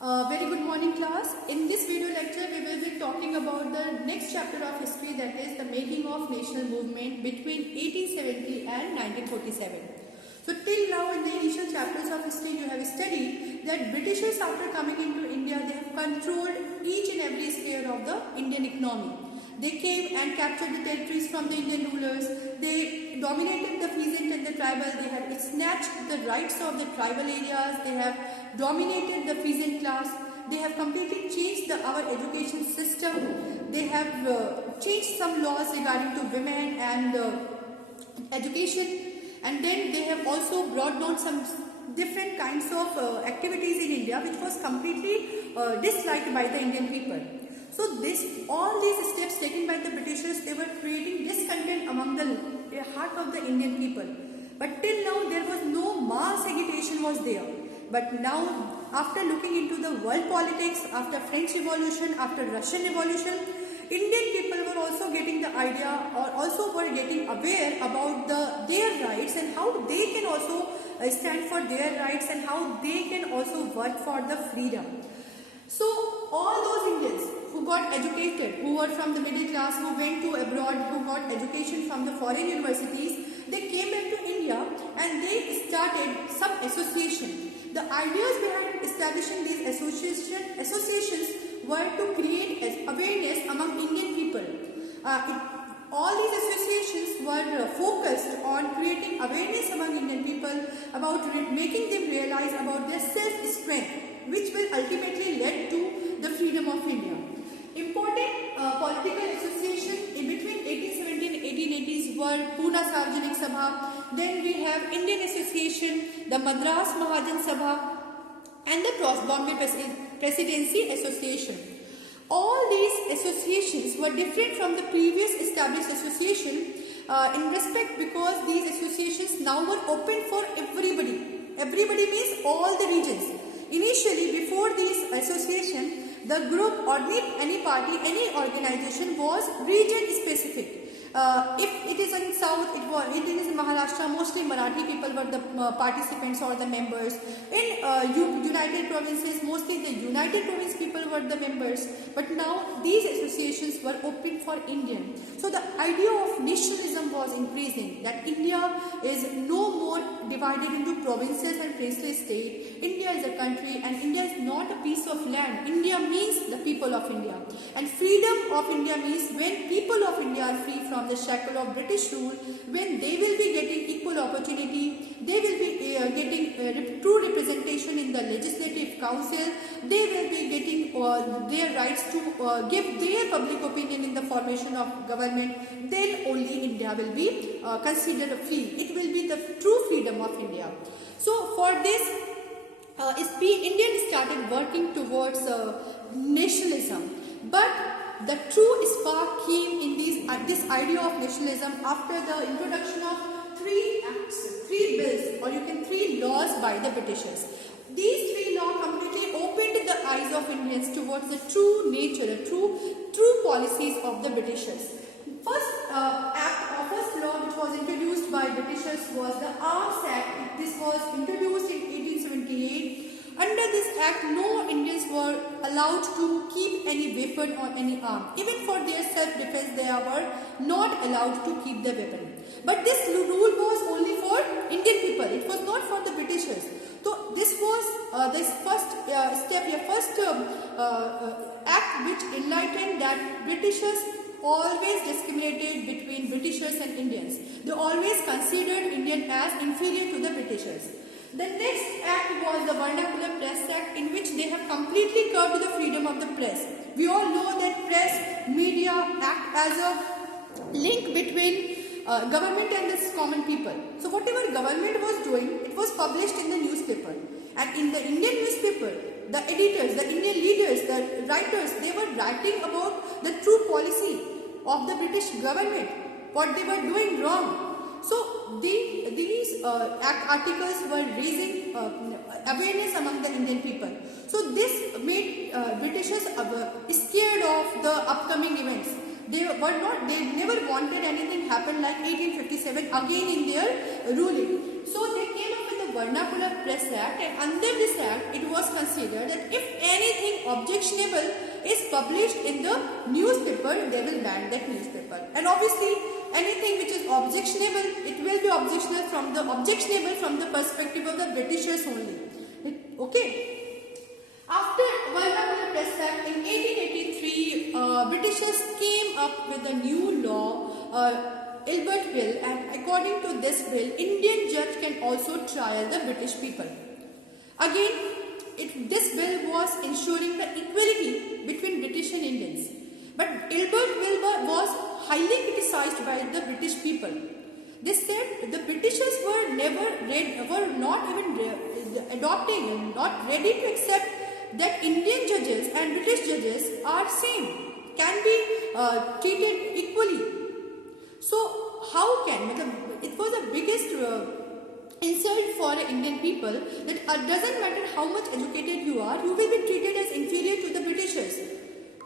Very good morning class. In this video lecture we will be talking about the next chapter of history, that is the making of national movement between 1870 and 1947. So till now in the initial chapters of history you have studied that Britishers, after coming into India, they have controlled each and every sphere of the Indian economy. They came and captured the territories from the Indian rulers. They dominated the peasant and the tribal. They have snatched the rights of the tribal areas. They have dominated the peasant class. They have completely changed our education system. They have changed some laws regarding to women and education. And then they have also brought down some different kinds of activities in India which was completely disliked by the Indian people. So all these steps taken by the Britishers, they were creating discontent among the heart of the Indian people. But till now there was no mass agitation was there. But now, after looking into the world politics, after French Revolution, after Russian Revolution, Indian people were also getting the idea, or also were getting aware about their rights and how they can also stand for their rights and how they can also work for the freedom. So all those Indians who got educated, who were from the middle class, who went to abroad, who got education from the foreign universities, they came back to India and they started some association. The ideas behind establishing these associations were to create awareness among Indian people. All these associations were focused on creating awareness among Indian people about making them realize about their self-strength, which will ultimately lead to the freedom of India. Important political associations in between 1870 and 1880s were Pune Sarvajanik Sabha, then we have Indian Association, the Madras Mahajan Sabha, and the Bombay Presidency Association. All these associations were different from the previous established association in respect, because these associations now were open for everybody. Everybody means all the regions. Initially, before this association, the group or any party, any organization was region specific. If it is in South, it is in Maharashtra, mostly Marathi people were the participants or the members. In United Provinces, mostly the United Province people were the members. But now these associations were open for Indian. So the idea of nationalism was increasing, that India is no more divided into provinces and princely state. India is a country and India is not a piece of land. India means the people of India. And freedom of India means when people of India are free from the shackle of British rule, when they will be getting equal opportunity, they will be getting true representation in the legislative council, they will be getting their rights to give their public opinion in the formation of government, then only India will be considered free. It will be the true freedom of India. So for this, Indians started working towards nationalism. But the true spark came in this idea of nationalism after the introduction of three bills, or you can three laws by the Britishers. These three laws completely opened the eyes of Indians towards the true nature, the true policies of the Britishers. First law which was introduced by Britishers was the Arms Act. This was introduced in 1878. Under this act, no Indians were allowed to keep any weapon or any arm. Even for their self-defense, they were not allowed to keep the weapon. But this rule was only for Indian people. It was not for the Britishers. So this was this first act which enlightened that Britishers always discriminated between Britishers and Indians. They always considered Indian as inferior to the Britishers. The next act was the Vernacular Press Act, in which they have completely curbed the freedom of the press. We all know that press, media act as a link between government and the common people. So whatever government was doing, it was published in the newspaper. And in the Indian newspaper, the editors, the Indian leaders, the writers, they were writing about the true policy of the British government, what they were doing wrong. So these articles were raising awareness among the Indian people. So this made Britishers scared of the upcoming events. They never wanted anything happen like 1857 again in their ruling. So they came up with the Vernacular Press Act, and under this act it was considered that if objectionable is published in the newspaper, they will ban that newspaper. And obviously anything which is objectionable, it will be objectionable from the perspective of the Britishers only. Okay. After World Press Act in 1883, Britishers came up with a new law, Ilbert Bill, and according to this bill, Indian judge can also trial the British people. Again, this bill was ensuring the equality between British and Indians. But Ilbert Bill was highly criticized by the British people. They said the Britishers were not ready to accept that Indian judges and British judges are same, can be treated equally. So how can, it was the biggest insult for Indian people that it doesn't matter how much educated you are, you will be treated as inferior to the Britishers.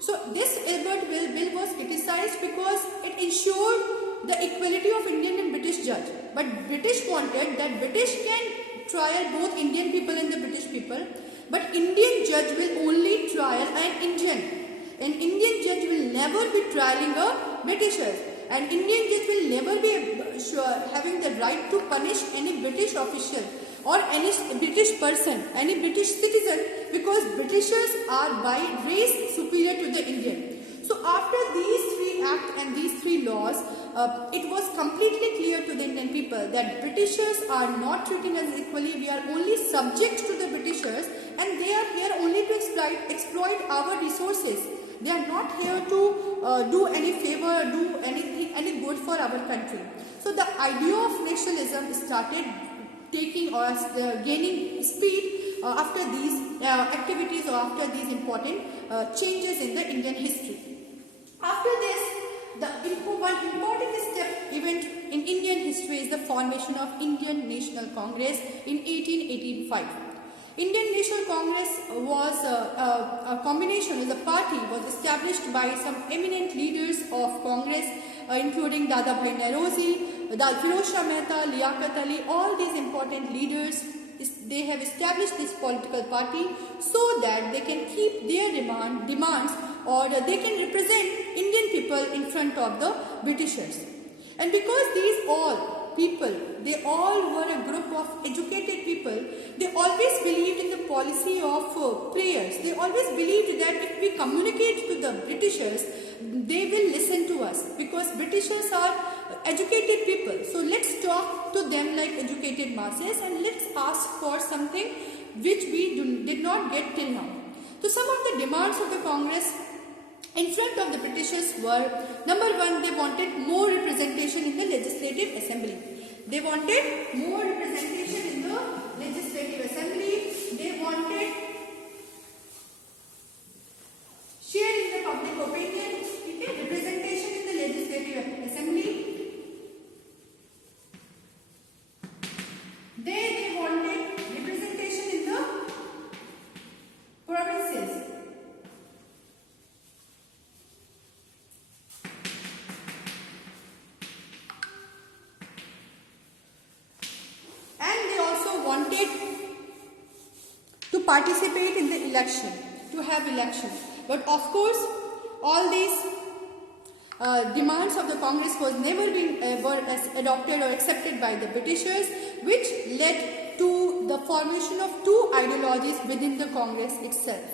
So this Ilbert Bill was criticized because it ensured the equality of Indian and British judge. But British wanted that British can trial both Indian people and the British people, but Indian judge will only trial an Indian. An Indian judge will never be trialing a Britishers. And Indian judge will never be having the right to punish any British official or any British person, any British citizen, because Britishers are by race superior to the Indian. So after these three acts and these three laws, it was completely clear to the Indian people that Britishers are not treating us equally. We are only subject to the Britishers, and they are here only to exploit our resources. They are not here to do any favor, do any good for our country. So the idea of nationalism started taking or gaining speed after these activities or after these important changes in the Indian history. After this, one important event in Indian history is the formation of Indian National Congress in 1885. Indian National Congress was a combination, as a party, was established by some eminent leaders of Congress, including Dadabhai Nauroji, Firoz Shah Mehta, Liaquat Ali. All these important leaders, they have established this political party so that they can keep their demands, or they can represent Indian people in front of the Britishers. And because these all people, they all were a group of educated people, they always believed in the policy of prayers. They always believed that if we communicate to the Britishers, they will listen to us, because Britishers are educated people. So let's talk to them like educated masses, and let's ask for something which we did not get till now. So some of the demands of the Congress in front of the Britishers were, number one, they wanted more representation in the Legislative Assembly. They wanted more representation in the Legislative Assembly. They wanted share in the public opinion, representation in the Legislative Assembly. They wanted representation in the provinces. Wanted to participate in the election, to have election. But of course, all these demands of the Congress was never been adopted or accepted by the Britishers, which led to the formation of two ideologies within the Congress itself.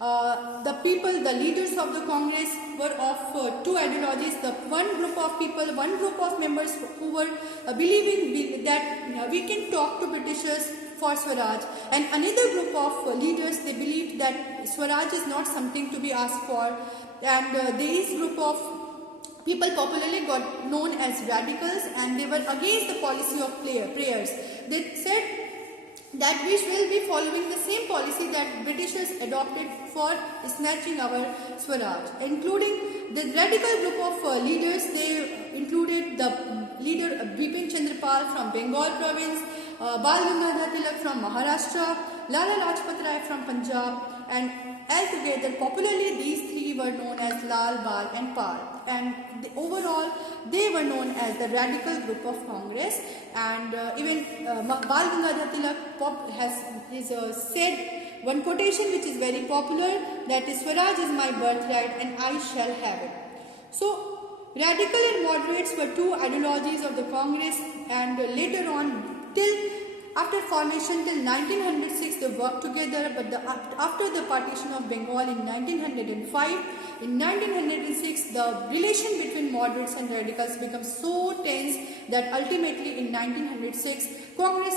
The people, the leaders of the Congress were of two ideologies. The one group of people, one group of members who were believing that we can talk to Britishers for Swaraj, and another group of leaders, they believed that Swaraj is not something to be asked for, and these group of people popularly got known as radicals, and they were against the policy of prayers. They said that we will be following the same policy that Britishers adopted for snatching our Swaraj. Including the radical group of leaders, they included the leader Bipin Chandra Pal from Bengal province, Bal Gangadhar Tilak from Maharashtra, Lala Lajpat Rai from Punjab, and altogether popularly these three were known as Lal, Bal and Pal. And overall they were known as the radical group of Congress, and even Bal Gangadhar Tilak is said one quotation which is very popular, that is Swaraj is my birthright and I shall have it. So radical and moderates were two ideologies of the Congress, and later on till after formation till 1906 they worked together, but after the partition of Bengal in 1905, in 1906 the relation between moderates and radicals became so tense that ultimately in 1906 Congress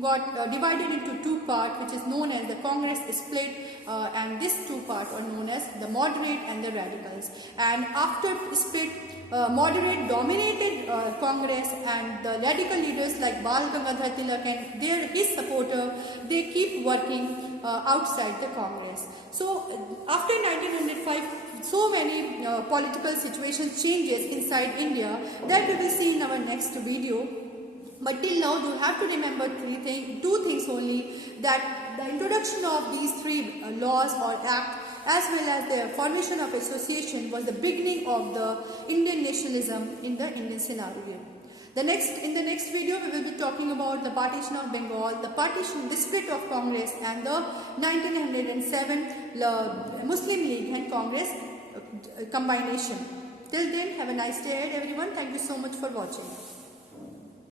got divided into two parts, which is known as the Congress split, and these two parts are known as the moderate and the radicals. And after split, moderate dominated Congress, and the radical leaders like Bal Gangadhar Tilak and his supporter, they keep working outside the Congress. So after 1905, so many political situations changes inside India that we will see in our next video. But till now you have to remember two things only, that the introduction of these three laws or act as well as the formation of association was the beginning of the Indian nationalism in the Indian scenario. In the next video we will be talking about the partition of Bengal, the split of Congress, and the 1907 Muslim League and Congress combination. Till then, have a nice day ahead everyone. Thank you so much for watching.